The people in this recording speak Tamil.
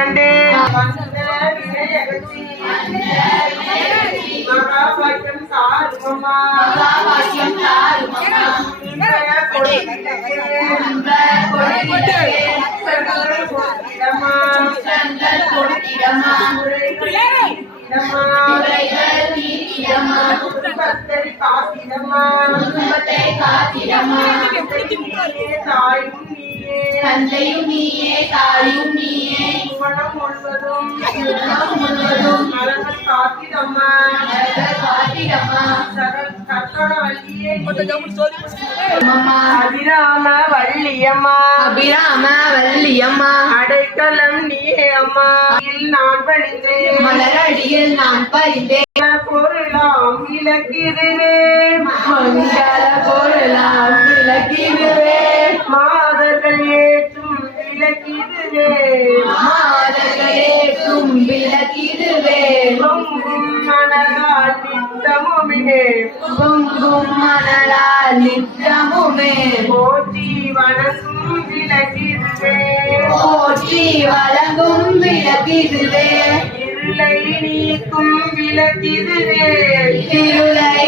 கண்டு மகாபாக்கியம் தாருமம்மா தந்தையும் நீயே தாயும் நீயே மனம் முழுவதும் நலங்கள் காத்திடம்மா கற்பன வள்ளியே அபிராம வள்ளியம்மா அடைக்கலம் நீயே அம்மா நான் பணிந்தேன் மலரடியில் நான் பறிந்தேன் பொருளாம் விளக்கிடுவே மங்கள பொருளாம் விளக்கிடுவே மாதர்கள் ஏற்றும் விளக்கிடுவே மாதர்களேற்றும் விளக்கிடுவே பொங்கும் மணலால் நித்தமுமே பொங்கும் மணலால் நித்தமுமே போற்றி வனசும் விளக்கிடுவே போற்றி வழங்கும் விளக்கிடுவே இருளை நீக்கும் விளக்கிடுவே இருளை